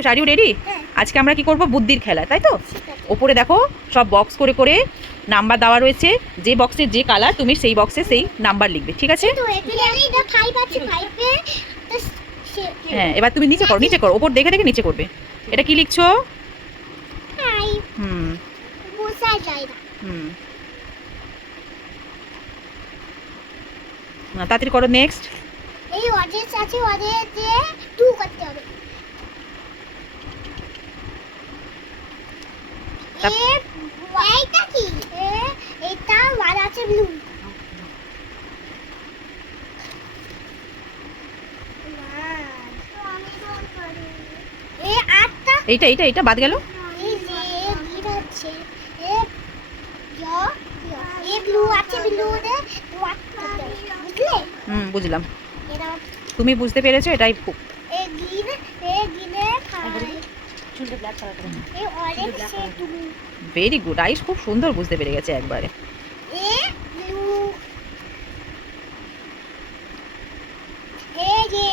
Ayush are you ready? আজকে আমরা কি করব, বুদ্ধির খেলা, তাই তো? ওপরে দেখো সব বক্স করে করে নাম্বার দেওয়া রয়েছে, যে বক্সে যে কালার তুমি সেই বক্সে সেই নাম্বার লিখবে, ঠিক আছে? হ্যাঁ, এবার তুমি নিচে করো, নিচে করো, ওপর দেখে দেখে নিচে করবে। এটা কি লিখছো? হুম হুম, তাড়াতাড়ি করো, নেক্সট। এই অডিয়েন্স আছে, অডিয়েন্স দিয়ে 2 করতে হবে। এইটা কি? এটা ওয়ান আছে ব্লু। এইটা এইটা এইটা বাদ গেল। এই যে গ্রিন আছে, এই ব্লু আছে, ব্লু দে বুঝলে? বুঝলাম, তুমি বুঝতে পেরেছো, এটাই খুব এই গ্রিন, এই গ্রিনে চুলটা ব্ল্যাক কালার করে, এই অরেঞ্জ সে ব্লু। ভেরি গুড, আইস খুব সুন্দর বুঝতে পেরে গেছে একবারে। এই ব্লু, এই যে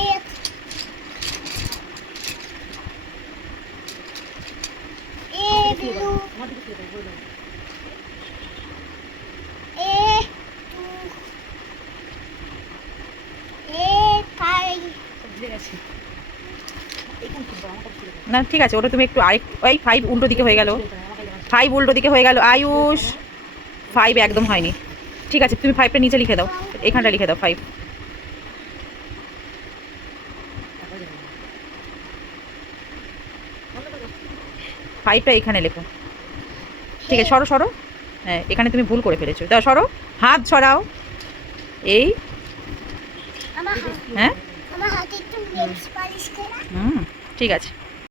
এই ব্লু, এই না ঠিক আছে, ওটা তুমি একটু আরেক, ওই 5 উল্টো দিকে হয়ে গেল, 5 উল্টো দিকে হয়ে গেল আয়ুষ, 5 একদম হয়নি। ঠিক আছে, তুমি 5টা নিচে লিখে দাও, এখানটা লিখে দাও 5। 5টা এখানে লেখো, ঠিক আছে? সরো সরো, হ্যাঁ এখানে তুমি ভুল করে ফেলেছো, দাও সরো, হাত সরাও, এই হ্যাঁ আমার হাতে একটু নেলস পালিশ করা। ঠিক আছে।